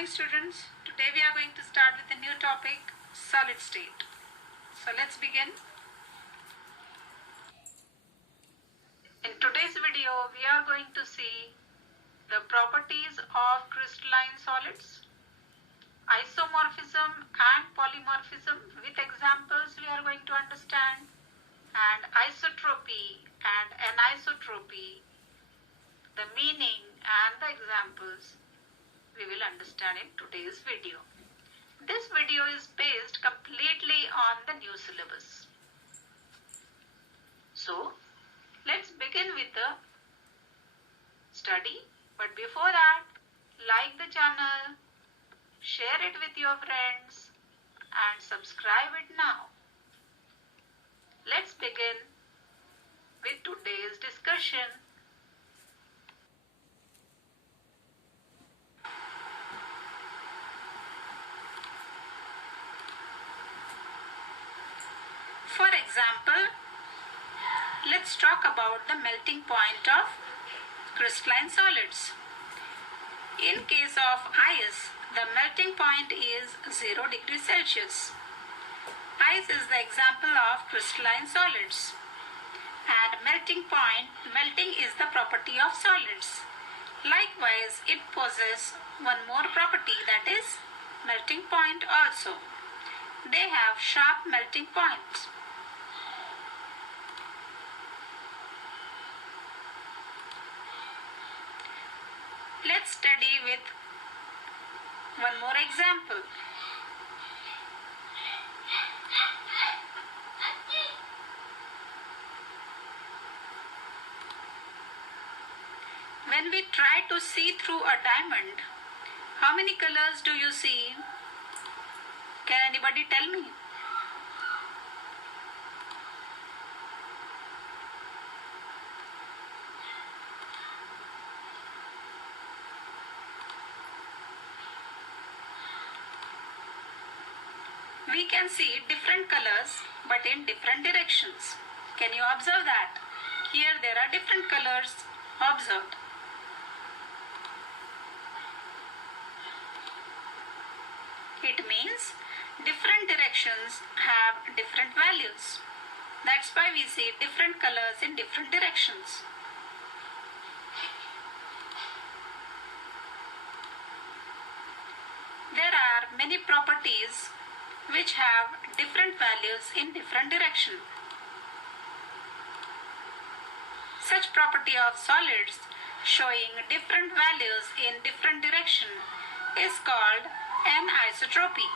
morning students. Today we are going to start with a new topic, solid state. So let's begin. In today's video we are going to see the properties of crystalline solids, isomorphism and polymorphism. With examples we are going to understand, and isotropy and anisotropy, the meaning and the examples we will understand in today's video. This video is based completely on the new syllabus. So let's begin with the study. But before that, like the channel, share it with your friends and subscribe it now. Let's begin with today's discussion. For example, let's talk about the melting point of crystalline solids. In case of ice, the melting point is 0 degrees Celsius. Ice is the example of crystalline solids, and melting is the property of solids. Likewise, it possesses one more property, that is melting point also. They have sharp melting points. Let's study with one more example. When we try to see through a diamond, how many colors do you see? Can anybody tell me? We can see different colors but in different directions. Can you observe that? Here there are different colors observed. It means different directions have different values. That's why we see different colors in different directions. There are many properties which have different values in different direction. Such property of solids showing different values in different direction is called anisotropy.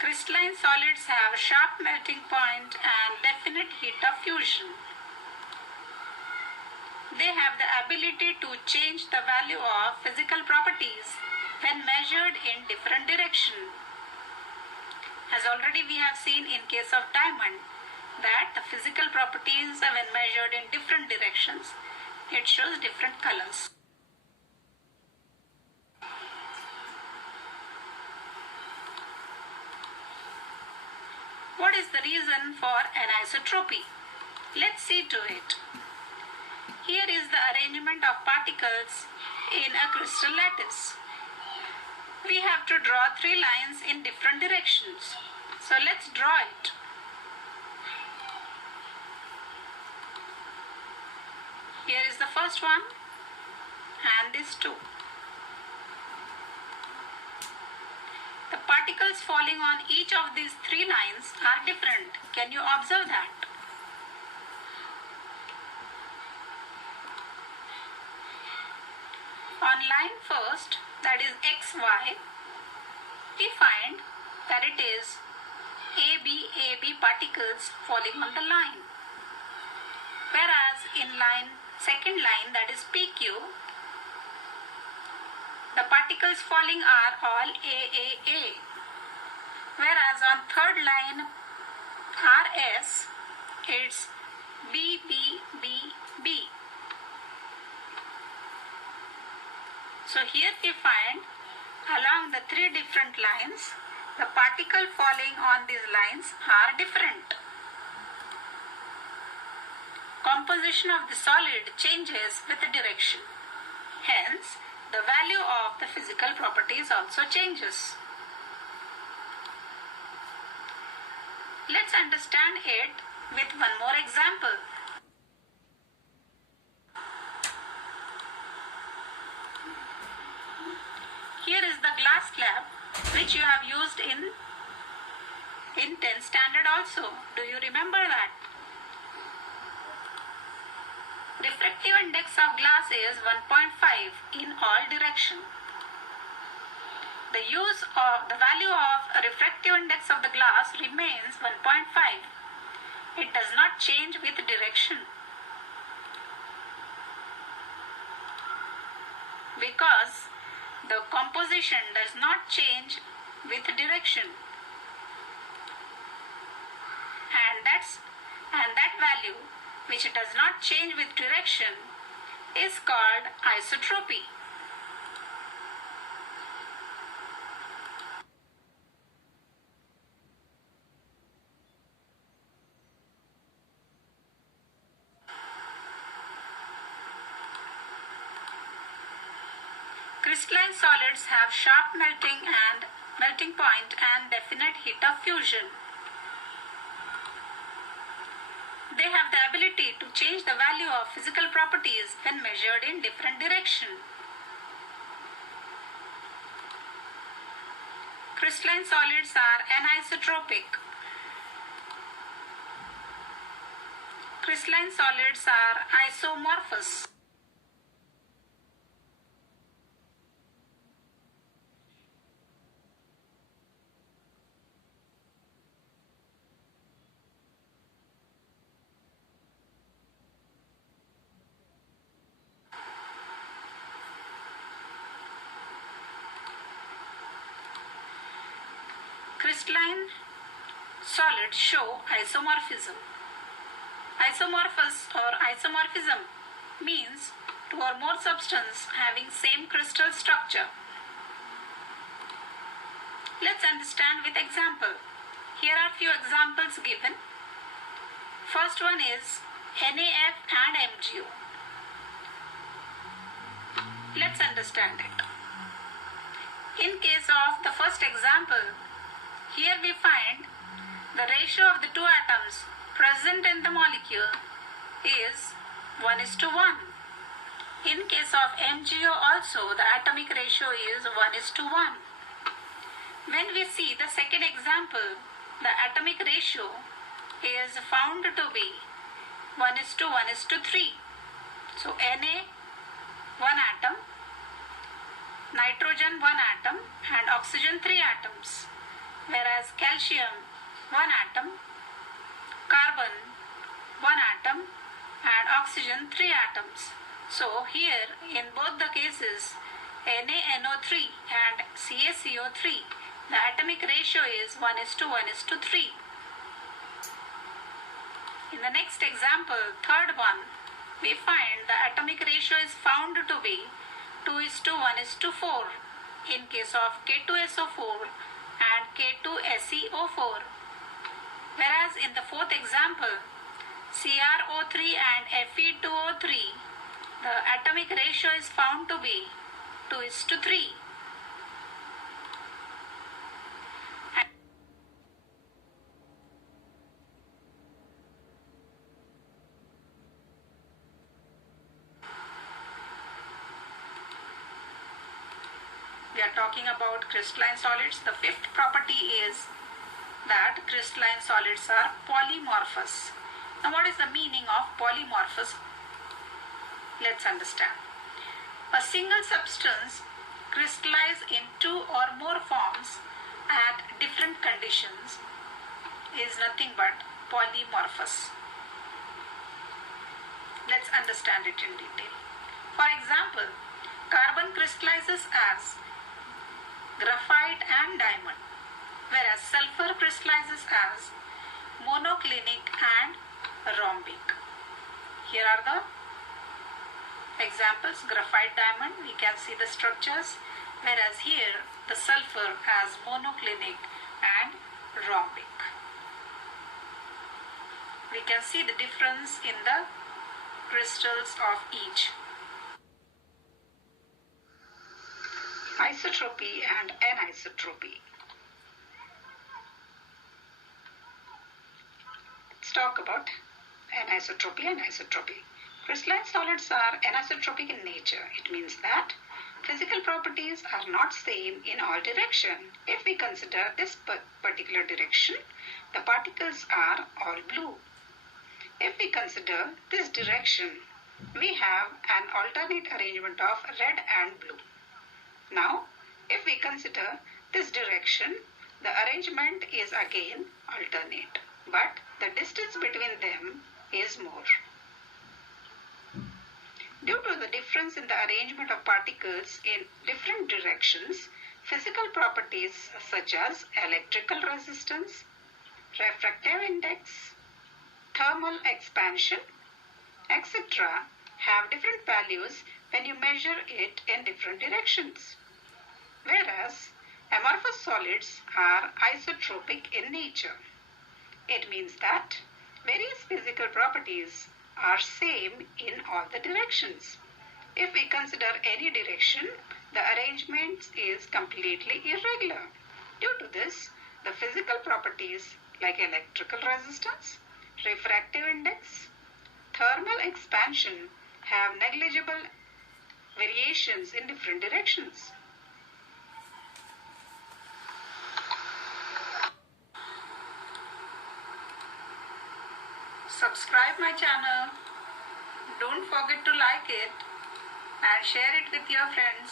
Crystalline solids have sharp melting point and definite heat of fusion. They have the ability to change the value of physical properties when measured in different direction. As already we have seen in case of diamond, that the physical properties when measured in different directions, it shows different colors. What is the reason for anisotropy? Let's see to it. Here is the arrangement of particles in a crystal lattice. We have to draw 3 lines in different directions. So let's draw it. Here is the first one and these 2. The particles falling on each of these 3 lines are different. Can you observe that? On line first, that is XY, we find that it is AB particles falling on the line. Whereas in second line, that is PQ, the particles falling are all AAA. Whereas on third line RS, it's BBBB. So here we find along the 3 different lines, the particle falling on these lines are different. Composition of the solid changes with the direction. Hence, the value of the physical properties also changes. Let's understand it with one more example. Here is the glass slab which you have used in 10th standard also. Do you remember that? Refractive index of glass is 1.5 in all direction. The value of a refractive index of the glass remains 1.5. It does not change with direction, because the composition does not change with direction, and that value which does not change with direction is called isotropy. Crystalline solids have sharp melting point and definite heat of fusion. They have the ability to change the value of physical properties when measured in different direction. Crystalline solids are anisotropic. Crystalline solids are isomorphous. Crystalline solids show isomorphism. Isomorphous or isomorphism means two or more substances having same crystal structure. Let's understand with example. Here are few examples given. First one is NaF and MgO. Let's understand it. In case of the first example, here we find the ratio of the two atoms present in the molecule is 1:1. In case of MgO also, the atomic ratio is 1:1. When we see the second example, the atomic ratio is found to be 1:1:3. So Na 1 atom, nitrogen 1 atom and oxygen 3 atoms. Whereas calcium 1 atom, carbon 1 atom and oxygen 3 atoms. So here in both the cases NaNO3 and CaCO3, the atomic ratio is 1:1:3. In the next example, third one, we find the atomic ratio is found to be 2:1:4 in case of K2SO4 and K2SeO4. Whereas in the fourth example, CrO3 and Fe2O3, the atomic ratio is found to be 2:3. We are talking about crystalline solids. The fifth property is that crystalline solids are polymorphous. Now, what is the meaning of polymorphism? Let's understand. A single substance crystallizes in two or more forms at different conditions is nothing but polymorphous. Let's understand it in detail. For example, carbon crystallizes as graphite and diamond, whereas sulfur crystallizes as monoclinic and rhombic. Here are the examples. Graphite, diamond, we can see the structures, whereas here the sulfur as monoclinic and rhombic. We can see the difference in the crystals of each. Isotropy and anisotropy. Let's talk about anisotropy and isotropy. Crystalline solids are anisotropic in nature. It means that physical properties are not same in all directions. If we consider this particular direction, the particles are all blue. If we consider this direction, we have an alternate arrangement of red and blue. Now, if we consider this direction, the arrangement is again alternate, but the distance between them is more. Due to the difference in the arrangement of particles in different directions, physical properties such as electrical resistance, refractive index, thermal expansion, etc. have different values when you measure it in different directions. Whereas amorphous solids are isotropic in nature. It means that various physical properties are same in all the directions. If we consider any direction, the arrangement is completely irregular. Due to this, the physical properties like electrical resistance, refractive index, thermal expansion have negligible variations in different directions. Subscribe my channel. Don't forget to like it and share it with your friends.